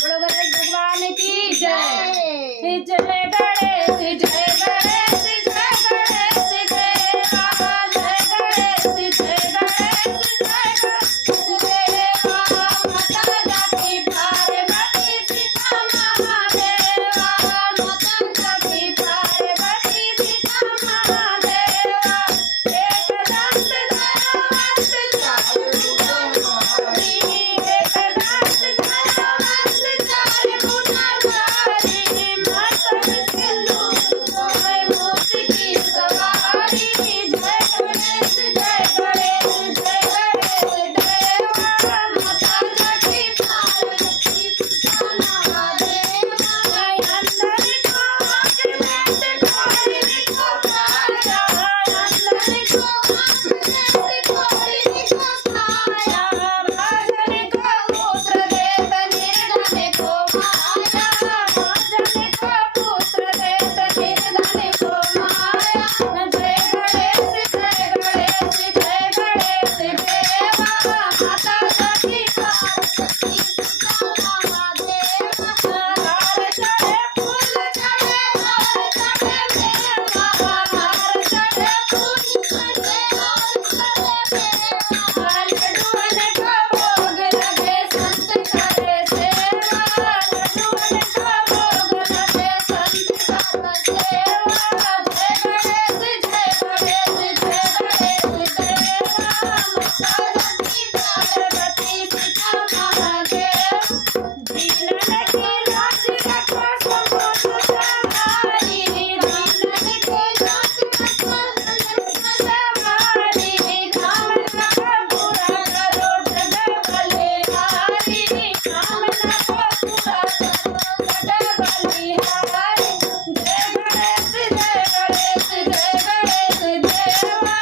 बोलो गणेश भगवान की जय। जय गणेश जय गणेश जय गणेश देवा जय गणेश जय गणेश जय देवा माता जाती पार्वती सीता महादेवा माता जाती पार्वती सीता महादेवा एक दंत धनवंत चार गुणधारी एक दंत धनवंत चार गुणधारी मातन सिंधु सोए मोती की सवारी जय गणेश जय गणेश जय गणेश देवा माता जाती पार्वती सीता महादेवा अंदर को आँख में कोई को पाया अंदर को आँख में कोई को पाया भजन को पुत्र देत निर्धन को माया भजन को पुत्र देत निर्धन को माया जय गणेश जय गणेश जय गणेश देवा माता जाती पार्वती सीता महादेवा हार चढ़े फूल चढ़े हार चढ़े मेवा हार चढ़े फूल चढ़े हार चढ़े मेवा लड्डूअन का भोग लगे संत करे सेवा लड्डूअन का भोग लगे संत करे सेवा जय गणेश जय गणेश जय गणेश देवा माता जाती पार्वती सीता महादेव दीनन की लाज रखो शंभो सवारी दीनन की लाज रखो शंभो सवारी कामना का पूरा करो जग बलिहारी कामना का पूरा करो जग बलिहारी जय गणेश जय गणेश जय गणेश देवा